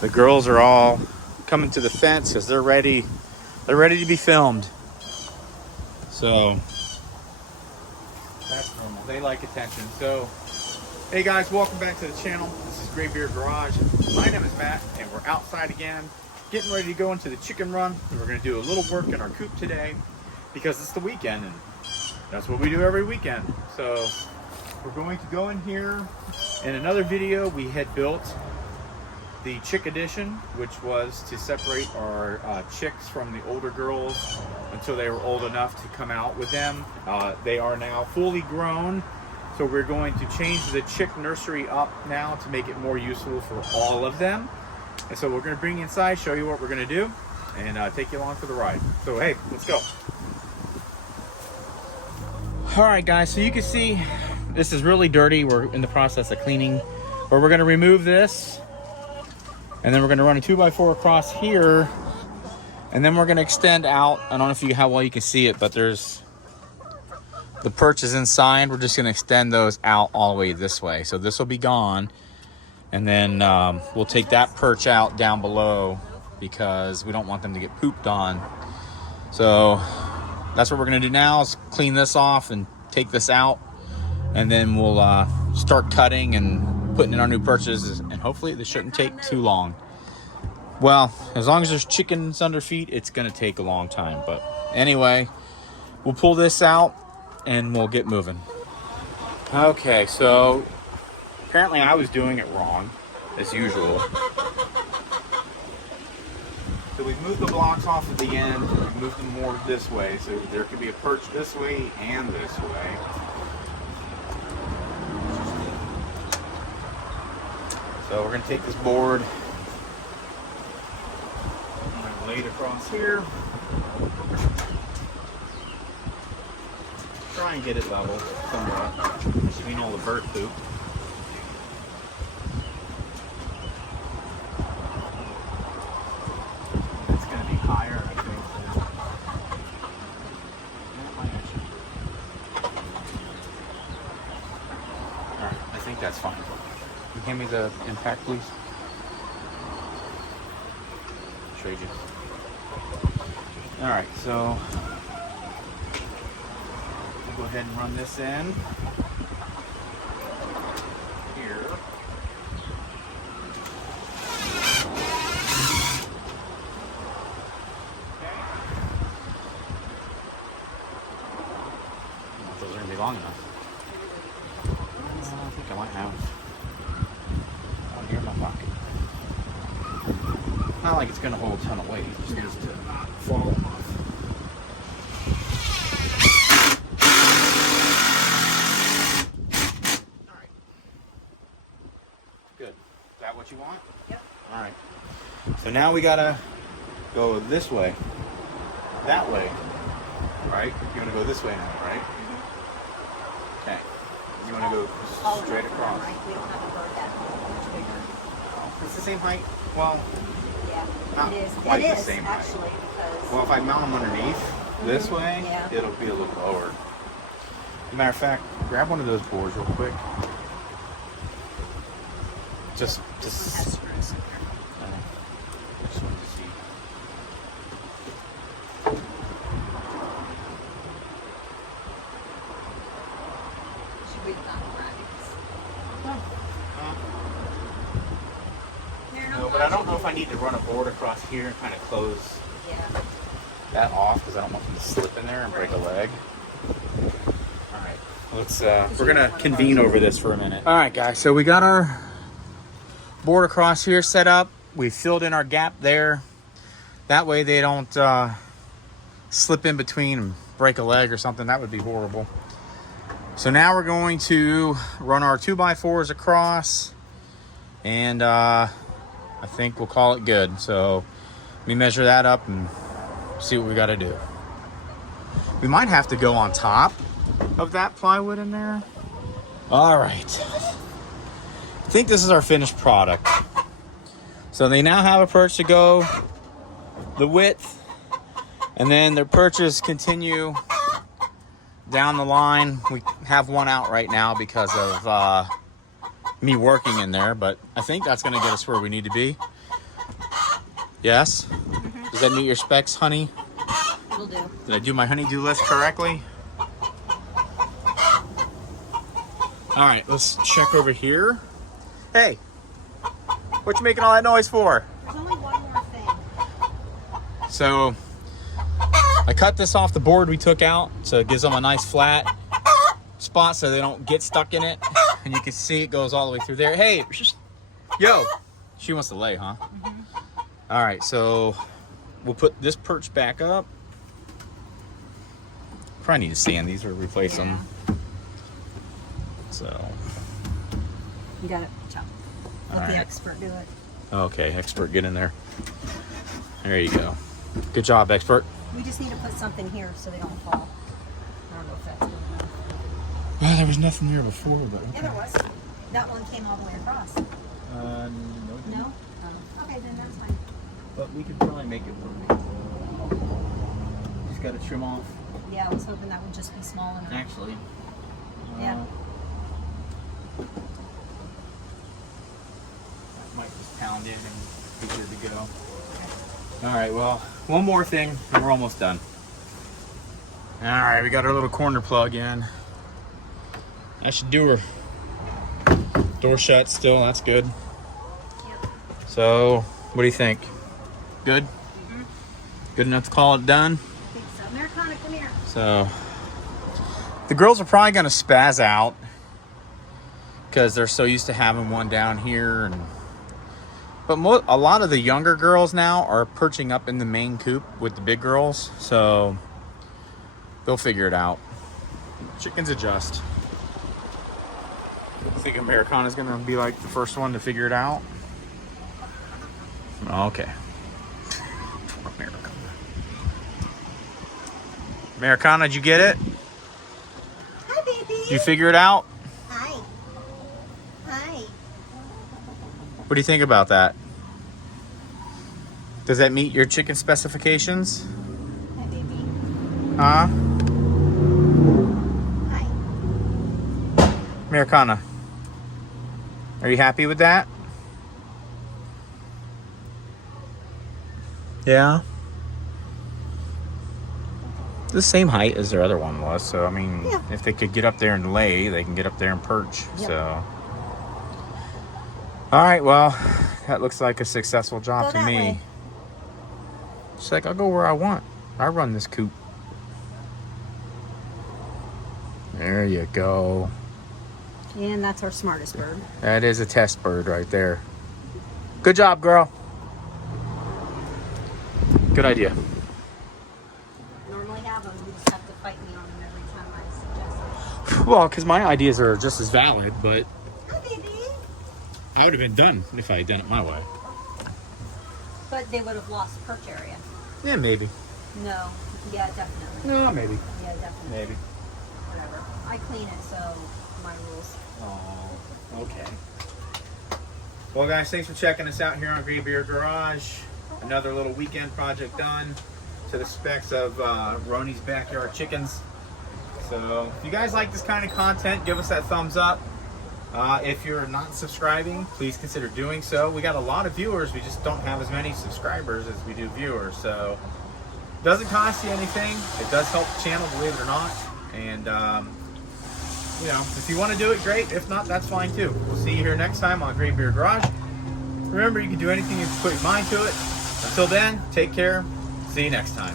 The girls are all coming to the fence because they're ready. They're ready to be filmed. So that's normal. They like attention. So, hey guys, welcome back to the channel. This is Graybeard Garage. My name is Matt, and we're outside again, getting ready to go into the chicken run. And we're going to do a little work in our coop today because it's the weekend, and that's what we do every weekend. So we're going to go in here. In another video, we had built the chick edition, which was to separate our chicks from the older girls until they were old enough to come out with them. They are now fully grown, so we're going to change the chick nursery up now to make it more useful for all of them. And so we're going to bring you inside, show you what we're going to do, and take you along for the ride. So hey, let's go. All right guys, so you can see this is really dirty. We're in the process of cleaning, but we're going to remove this. And then we're going to run a 2x4 across here. And then we're going to extend out. I don't know how well you can see it, but there's the perches inside. We're just going to extend those out all the way this way. So this will be gone. And then we'll take that perch out down below because we don't want them to get pooped on. So that's what we're going to do now is clean this off and take this out. And then we'll start cutting and putting in our new perches, and hopefully this shouldn't take too long. Well, as long as there's chickens under feet, it's gonna take a long time. But anyway, we'll pull this out and we'll get moving. Okay, so apparently I was doing it wrong, as usual. So we've moved the blocks off of the end, we've moved them more this way, so there could be a perch this way and this way. So we're going to take this board, I'm going to lay it across here, try and get it level somewhat between all the bird poop. It's going to be higher, I think. Alright, I think that's fine. Can you hand me the impact, please? Trade you. All right, so we'll go ahead and run this in here. Okay. I don't know if those are gonna be long enough. I think I might have. Here in my pocket. Not like it's going to hold a ton of weight, it just needs to fall off. Alright. Good. Is that what you want? Yep. Alright. So now we got to go this way. That way. Right? You're going to go this way now, right? Mm-hmm. Okay. You want to go straight across. Right. We don't have a bird that much bigger. It's the same height. Well, yeah, not it is. quite It the is, same height. actually, because Well, if I mount them underneath this way, yeah. it'll be a little lower. As a matter of fact, grab one of those boards real quick. Just wanted to see. should we not No, but I don't know if I need to run a board across here and kind of close that off because I don't want them to slip in there and break a leg. All right, let's. We're gonna convene over this for a minute. All right, guys. So we got our board across here set up. We filled in our gap there. That way they don't slip in between and break a leg or something. That would be horrible. So now we're going to run our 2x4s across, and I think we'll call it good. So let me measure that up and see what we got to do. We might have to go on top of that plywood in there. All right. I think this is our finished product. So they now have a perch to go the width, and then their perches continue down the line. We have one out right now because of me working in there, but I think that's going to get us where we need to be. Yes? Mm-hmm. Does that meet your specs, honey? It'll do. Did I do my honey-do list correctly? All right, let's check over here. Hey, what you making all that noise for? There's only one more thing. So, I cut this off the board we took out, so it gives them a nice flat spot so they don't get stuck in it. And you can see it goes all the way through there. Hey, yo, she wants to lay, huh? Mm-hmm. All right, so we'll put this perch back up. Probably need to sand these or replace them. So, You got it. Chop. Let All the right. expert do it. okay, expert, get in there. There you go. Good job, expert. We just need to put something here so they don't fall. I don't know if that's good enough. Well, there was nothing there before, but Yeah, there was. That one came all the way across. no. No? Oh. Okay, then that's fine. But we could probably make it work. Just got to trim off. Yeah, I was hoping that would just be small enough. Actually. Yeah. That might just pound in and be good to go. All right, well, one more thing and we're almost done. All right, we got our little corner plug in. That should do her. Door shut still, that's good. Yep. So, what do you think? Good? Mm-hmm. Good enough to call it done? I think so. Americana, come here. So, the girls are probably going to spaz out because they're so used to having one down here. But a lot of the younger girls now are perching up in the main coop with the big girls, so they'll figure it out. Chickens adjust. I think Americana's going to be like the first one to figure it out. Okay. Americana, did you get it? Hi, baby. Did you figure it out? Hi. Hi. What do you think about that? Does that meet your chicken specifications? Hi, baby. Huh? Hi. Americana, are you happy with that? Yeah. The same height as their other one was, so I mean, Yeah. if they could get up there and lay, they can get up there and perch. Yep. So, all right, well, that looks like a successful job Go to that me. way. She's like, I'll go where I want. I run this coop. There you go. And that's our smartest bird. That is a test bird right there. Good job, girl. Good idea. Normally have them. You just have to fight me on them every time I suggest Well, because my ideas are just as valid, but it. Hi, baby. I would have been done if I had done it my way. But they would have lost perch area. Yeah, maybe. No. Yeah, definitely. No, maybe. Yeah, definitely. Maybe. Whatever. I clean it, so my rules. Oh, okay. Well, guys, thanks for checking us out here on Graybeard Garage. Another little weekend project done to the specs of Roni's Backyard Chickens. So, if you guys like this kind of content, give us that thumbs up. If you're not subscribing, please consider doing so. We got a lot of viewers. We just don't have as many subscribers as we do viewers. So, it doesn't cost you anything. It does help the channel, believe it or not. And, you know, if you want to do it, great. If not, that's fine too. We'll see you here next time on Graybeard Garage. Remember, you can do anything if you put your mind to it. Until then, take care. See you next time.